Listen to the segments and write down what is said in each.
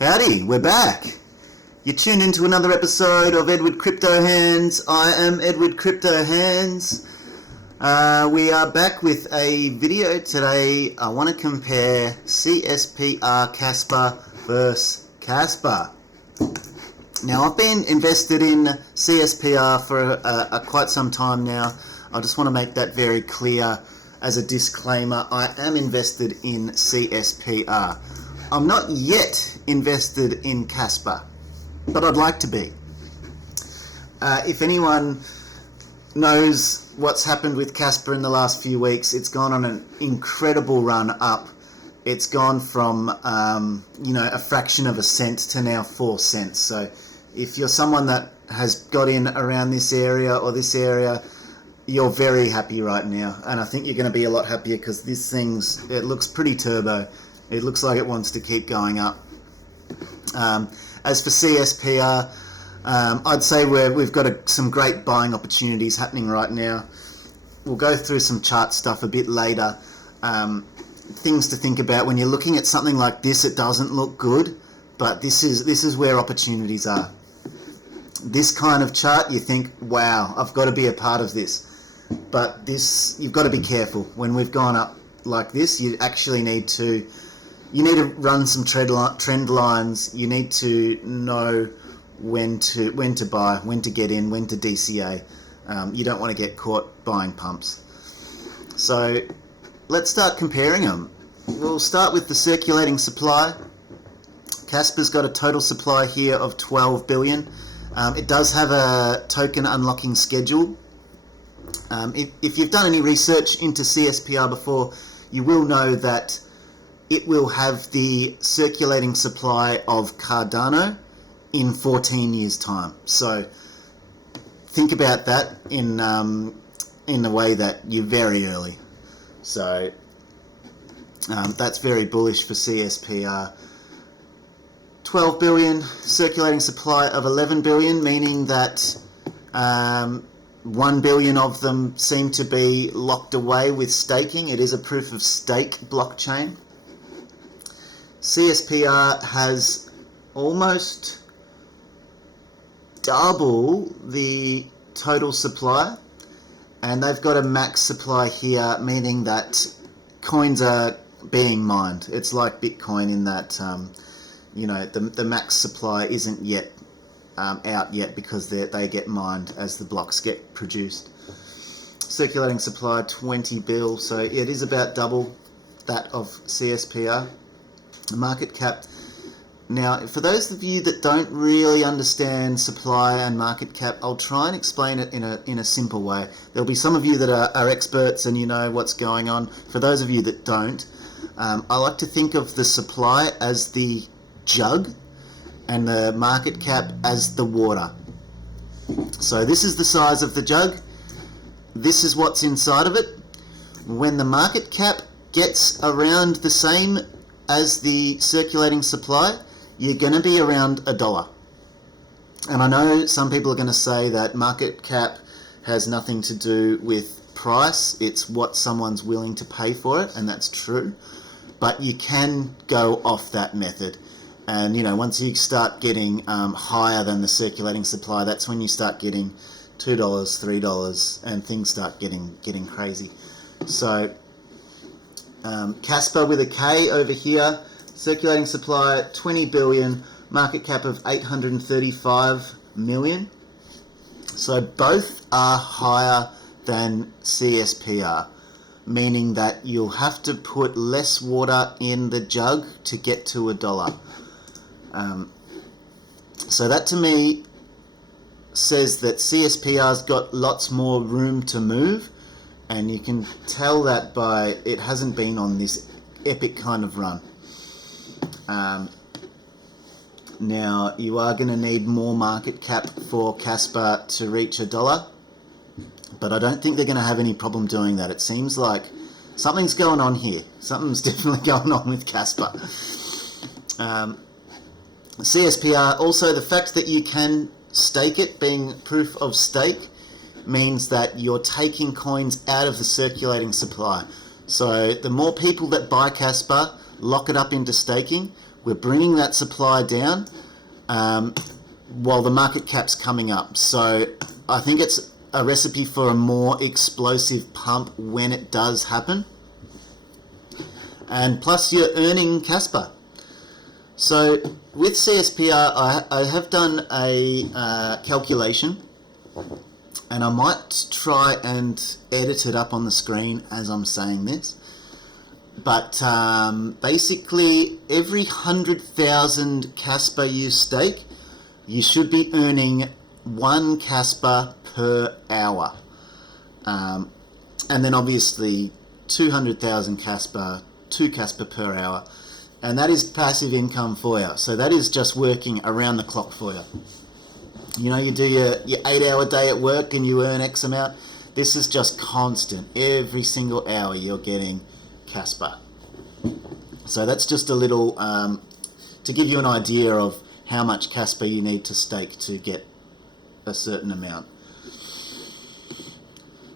Howdy, we're back. You tuned into another episode of Edward Crypto Hands. I am Edward Crypto Hands. We are back with a video today. I want to compare CSPR CASPER versus CASPER. Now, I've been invested in CSPR for quite some time now. I just want to make that very clear as a disclaimer. I am invested in CSPR. I'm not yet invested in CASPER, but I'd like to be. If anyone knows what's happened with CASPER in the last few weeks, it's gone on an incredible run up. It's gone from a fraction of a cent to now 4 cents. So if you're someone that has got in around this area or this area, you're very happy right now. And I think you're going to be a lot happier because it looks pretty turbo. It looks like it wants to keep going up. As for CSPR, I'd say we've got some great buying opportunities happening right now. We'll go through some chart stuff a bit later. Things to think about when you're looking at something like this. It doesn't look good, but this is where opportunities are. This kind of chart, you think, wow, I've got to be a part of this. But this, you've got to be careful. When we've gone up like this, you actually need to run some trend lines. You need to know when to buy, when to get in, when to DCA. You don't want to get caught buying pumps. So let's start comparing them. We'll start with the circulating supply. CASPER's got a total supply here of 12 billion. It does have a token unlocking schedule. If you've done any research into CSPR before, you will know that it will have the circulating supply of Cardano in 14 years' time. So think about that in a way that you're very early. So that's very bullish for CSPR. 12 billion, circulating supply of 11 billion, meaning that 1 billion of them seem to be locked away with staking. It is a proof of stake blockchain. CSPR has almost double the total supply, and they've got a max supply here, meaning that coins are being mined. It's like Bitcoin in that the max supply isn't yet out yet because they get mined as the blocks get produced. Circulating supply 20 bill, so it is about double that of CSPR. Market cap. Now, for those of you that don't really understand supply and market cap, I'll try and explain it in a simple way. There'll be some of you that are experts and you know what's going on. For those of you that don't, I like to think of the supply as the jug and the market cap as the water. So this is the size of the jug. This is what's inside of it. When the market cap gets around the same as the circulating supply, you're going to be around $1. And I know some people are going to say that market cap has nothing to do with price. It's what someone's willing to pay for it, and that's true. But you can go off that method. And, once you start getting higher than the circulating supply, that's when you start getting $2, $3, and things start getting crazy. So CASPER with a K over here, circulating supply 20 billion, market cap of 835 million. So both are higher than CSPR, meaning that you'll have to put less water in the jug to get to $1. So that to me says that CSPR's got lots more room to move, and you can tell that by it hasn't been on this epic kind of run. Now, you are going to need more market cap for CASPER to reach $1, but I don't think they're going to have any problem doing that. It seems like something's going on here. Something's definitely going on with CASPER. CSPR, also the fact that you can stake it, being proof of stake, means that you're taking coins out of the circulating supply. So the more people that buy CASPER, lock it up into staking, We're bringing that supply down while the market cap's coming up. So I think it's a recipe for a more explosive pump when it does happen. And plus you're earning CASPER. So with CSPR, I have done a calculation, and I might try and edit it up on the screen as I'm saying this. But basically, every 100,000 CASPER you stake, you should be earning 1 CASPER per hour. And then obviously 200,000 CASPER, 2 CASPER per hour. And that is passive income for you. So that is just working around the clock for you. You know, you do your 8-hour day at work and you earn X amount. This is just constant. Every single hour you're getting CASPER. So that's just a little to give you an idea of how much CASPER you need to stake to get a certain amount.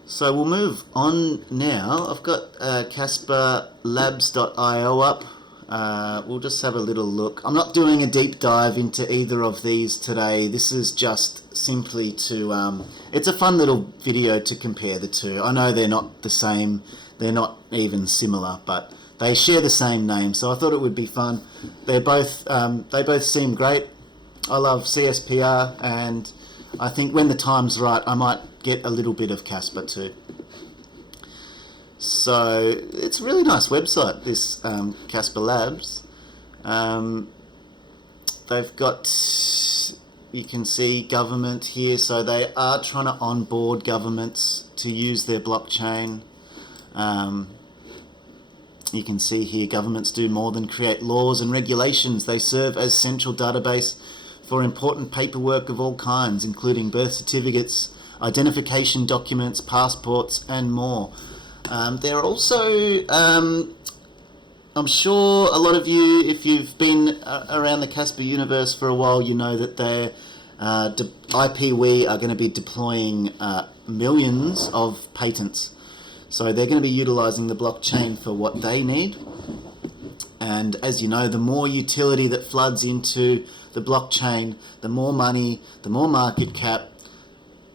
So we'll move on now. I've got CasperLabs.io up. We'll just have a little look. I'm not doing a deep dive into either of these today. This is just simply to it's a fun little video to compare the two. I know they're not the same, they're not even similar, but they share the same name, so I thought it would be fun. They both seem great. I love CSPR, and I think when the time's right I might get a little bit of CASPER too. So it's a really nice website, this Casper Labs. They've got, you can see government here, so they are trying to onboard governments to use their blockchain. You can see here governments do more than create laws and regulations. They serve as central database for important paperwork of all kinds, including birth certificates, identification documents, passports, and more. They're also, I'm sure a lot of you, if you've been around the CASPER universe for a while, you know that they're IPW are going to be deploying millions of patents. So they're going to be utilizing the blockchain for what they need. And as you know, the more utility that floods into the blockchain, the more money, the more market cap,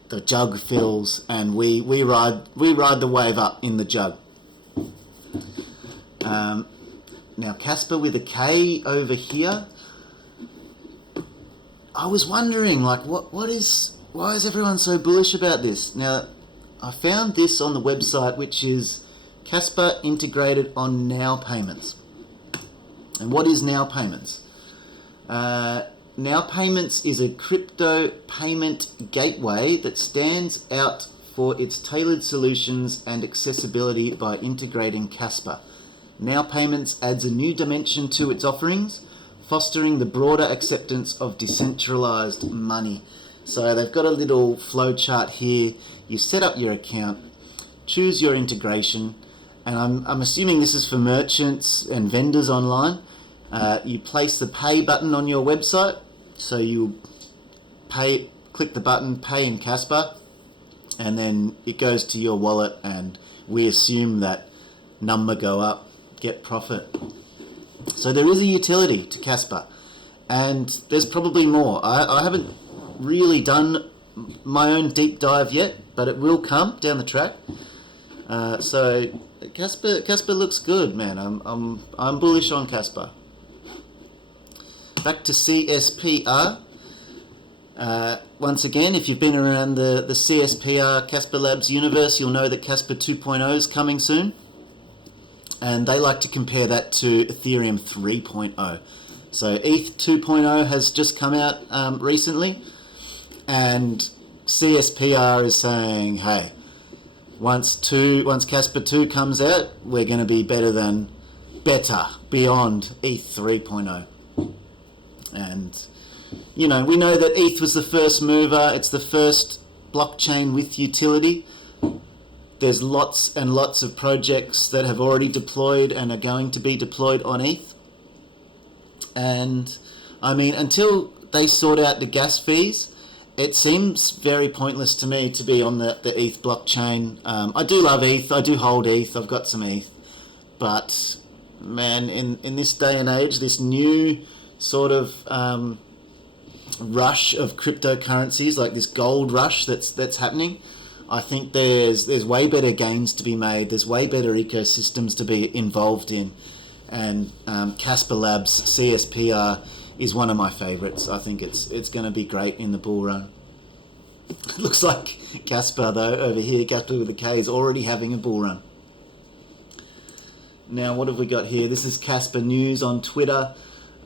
the jug fills, and we ride the wave up in the jug. Now CASPER with a K over here. I was wondering, like, why is everyone so bullish about this? Now, I found this on the website, which is CASPER integrated on Now Payments. And what is Now Payments? Now Payments is a crypto payment gateway that stands out for its tailored solutions and accessibility by integrating CASPER. Now Payments adds a new dimension to its offerings, fostering the broader acceptance of decentralized money. So they've got a little flow chart here. You set up your account, choose your integration, and I'm assuming this is for merchants and vendors online. You place the pay button on your website, so you click the button, pay in CASPER, and then it goes to your wallet, and we assume that number go up, get profit. So there is a utility to CASPER, and there's probably more. I haven't really done my own deep dive yet, but it will come down the track. So CASPER looks good, man. I'm bullish on CASPER. Back to CSPR. Once again, if you've been around the CSPR Casper Labs universe, you'll know that CASPER 2.0 is coming soon. And they like to compare that to Ethereum 3.0. So ETH 2.0 has just come out recently. And CSPR is saying, hey, once CASPER 2 comes out, we're going to be better beyond ETH 3.0. And, you know, we know that ETH was the first mover. It's the first blockchain with utility. There's lots and lots of projects that have already deployed and are going to be deployed on ETH. And, I mean, until they sort out the gas fees, it seems very pointless to me to be on the ETH blockchain. I do love ETH. I do hold ETH. I've got some ETH. But man, in this day and age, this new sort of rush of cryptocurrencies, like this gold rush that's happening, I think there's way better gains to be made. There's way better ecosystems to be involved in, and CASPA Labs CSPR is one of my favorites. I think it's going to be great in the bull run. It looks like CASPA though over here, CASPA with a K, is already having a bull run. Now, what have we got here? This is CASPA News on Twitter.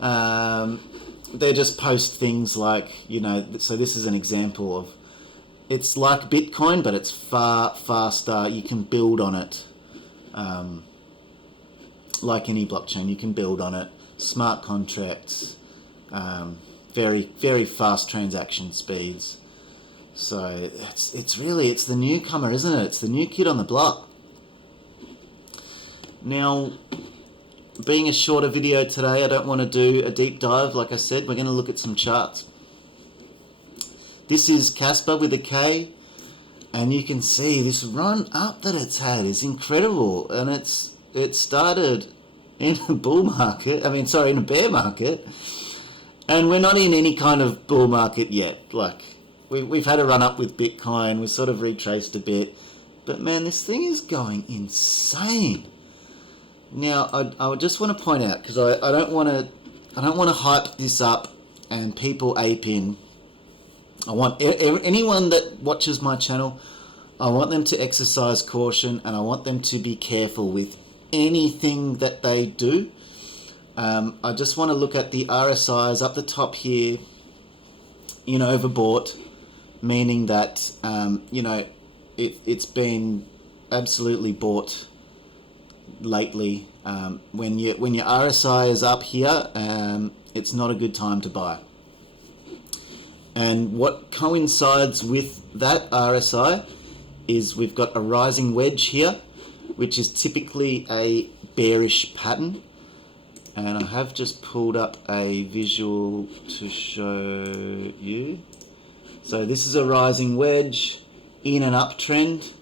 They just post things like, you know, so this is an example of, it's like Bitcoin, but it's far faster. You can build on it. Like any blockchain, you can build on it. Smart contracts, very, very fast transaction speeds. So it's the newcomer, isn't it? It's the new kid on the block. Now, being a shorter video today, I don't want to do a deep dive. Like I said, we're going to look at some charts. This is CASPA with a K, and you can see this run up that it's had is incredible, and it started in a bull market. In a bear market, and we're not in any kind of bull market yet. Like we've had a run up with Bitcoin. We sort of retraced a bit, but man, this thing is going insane. Now, I just want to point out, because I don't want to hype this up and people ape in. I want anyone that watches my channel, I want them to exercise caution, and I want them to be careful with anything that they do. I just want to look at the RSIs up the top here, overbought, meaning that, it's been absolutely bought lately. When your RSI is up here, it's not a good time to buy. And what coincides with that RSI is we've got a rising wedge here, which is typically a bearish pattern. And I have just pulled up a visual to show you. So this is a rising wedge in an uptrend.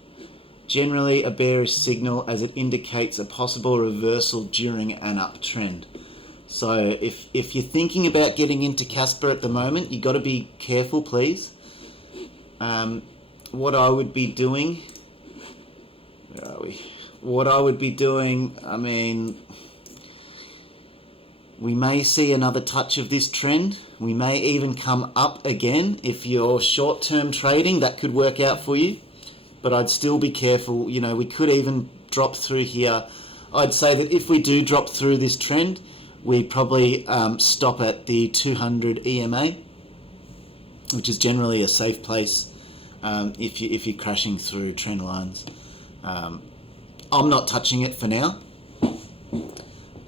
Generally a bearish signal, as it indicates a possible reversal during an uptrend. So if you're thinking about getting into CASPER at the moment, you got to be careful, please. What I would be doing, where are we? What I would be doing, we may see another touch of this trend. We may even come up again. If you're short-term trading, that could work out for you. But I'd still be careful. We could even drop through here. I'd say that if we do drop through this trend, we probably stop at the 200 EMA, which is generally a safe place if you're crashing through trend lines. I'm not touching it for now,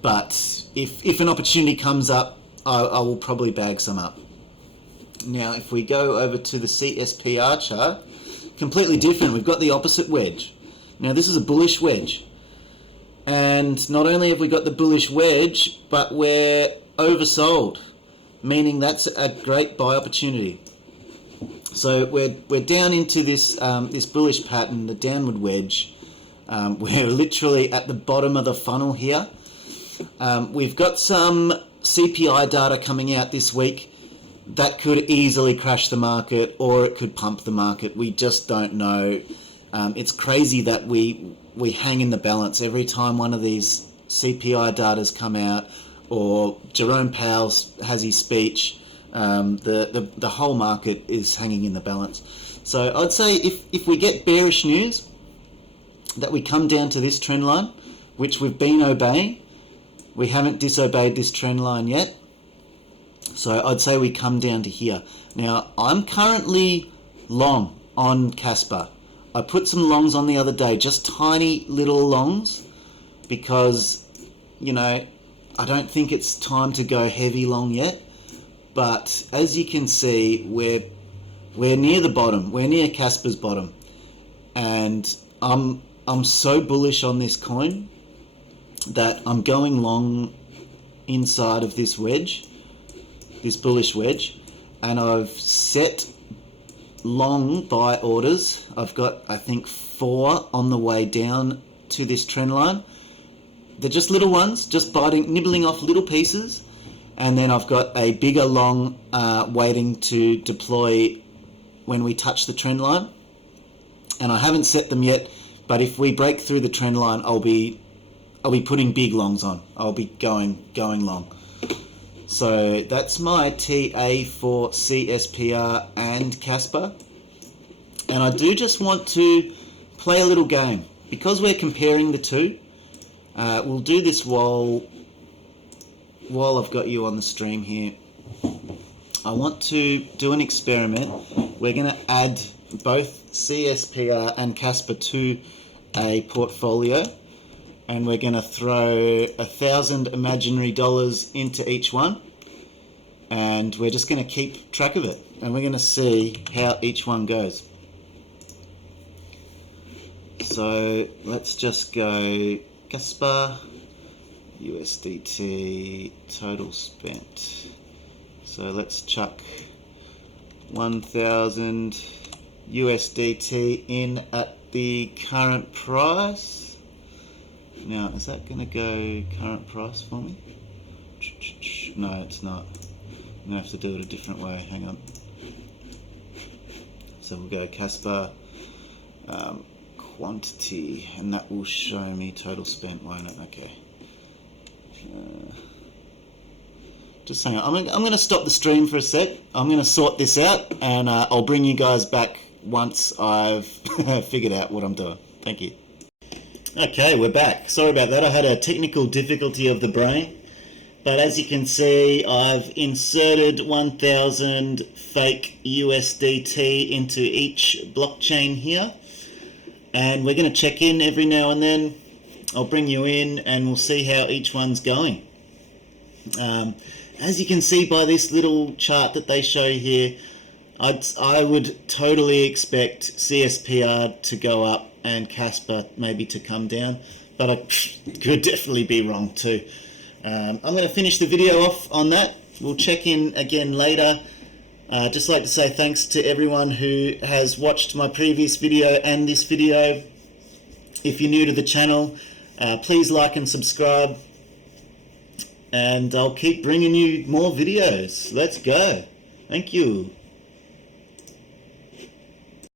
but if an opportunity comes up, I will probably bag some up. Now, if we go over to the CSPR chart, completely different. We've got the opposite wedge. Now, this is a bullish wedge. And not only have we got the bullish wedge, but we're oversold, meaning that's a great buy opportunity. So we're down into this this bullish pattern, the downward wedge. We're literally at the bottom of the funnel here. We've got some CPI data coming out this week that could easily crash the market, or it could pump the market. We just don't know. It's crazy that we hang in the balance every time one of these CPI data's come out, or Jerome Powell has his speech. The whole market is hanging in the balance. So I'd say if we get bearish news that we come down to this trend line, which we've been obeying, we haven't disobeyed this trend line yet. So I'd say we come down to here. Now, I'm currently long on CASPA. I put some longs on the other day, just tiny little longs, because, I don't think it's time to go heavy long yet. But as you can see, we're near the bottom. We're near CASPA's bottom. And I'm so bullish on this coin that I'm going long inside of this wedge, this bullish wedge, and I've set long buy orders. I've got, I think, 4 on the way down to this trend line, they're just little ones, just nibbling off little pieces. And then I've got a bigger long waiting to deploy when we touch the trend line. And I haven't set them yet, but if we break through the trend line, I'll be putting big longs on. I'll be going long. So that's my TA for CSPR and CASPER. And I do just want to play a little game. Because we're comparing the two, we'll do this while I've got you on the stream here. I want to do an experiment. We're going to add both CSPR and CASPER to a portfolio, and we're going to throw 1,000 imaginary dollars into each one, and we're just going to keep track of it, and we're going to see how each one goes. So let's just go CASPER, USDT, total spent. So let's chuck 1,000 USDT in at the current price. Now, is that going to go current price for me? No, it's not. I'm going to have to do it a different way. Hang on. So we'll go CASPER quantity, and that will show me total spent, won't it? Okay. Just hang on. I'm going to stop the stream for a sec. I'm going to sort this out, and I'll bring you guys back once I've figured out what I'm doing. Thank you. Okay, we're back. Sorry about that. I had a technical difficulty of the brain. But as you can see, I've inserted 1,000 fake USDT into each blockchain here. And we're going to check in every now and then. I'll bring you in and we'll see how each one's going. As you can see by this little chart that they show here, I would totally expect CSPR to go up and CASPER maybe to come down, but I could definitely be wrong too. I'm going to finish the video off on that. We'll check in again later. Just like to say thanks to everyone who has watched my previous video and this video. If you're new to the channel, please like and subscribe, and I'll keep bringing you more videos. Let's go. Thank you.